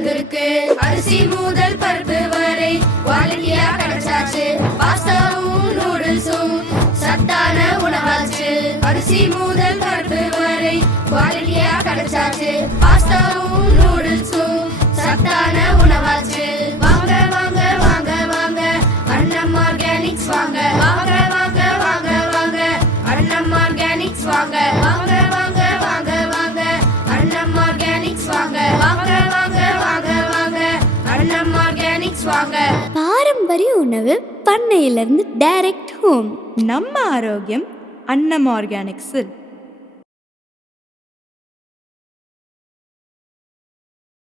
வந்திருக்கு. அரிசி முதல் பருப்பு வரை குவாலிட்டியா கிடைச்சாச்சு. பாஸ்தாவும் நூடுல்ஸும் சத்தான உணவாச்சு. அரிசி முதல் பருப்பு வரை குவாலிட்டியா கிடைச்சாச்சு. பாஸ்தாவும் நூடுல்ஸும் சத்தான உணவாச்சு. வாங்க வாங்க வாங்க வாங்க அன்னம் ஆர்கானிக்ஸ் வாங்க. வாங்க வாங்க வாங்க வாங்க அன்னம் ஆர்கானிக்ஸ் வாங்க. வாங்க வாங்க வாங்க வாங்க அன்னம் ஆர்கானிக்ஸ் வாங்க. வாங்க வாங்க வாங்க வாங்க அன்னம் ஆர்கானிக்ஸ் வாங்க. பாரம்பரிய உணவு பண்ணையிலிருந்து டைரக்ட் ஹோம். நம்ம ஆரோக்கியம் அன்னம் ஆர்கானிக்ஸில்.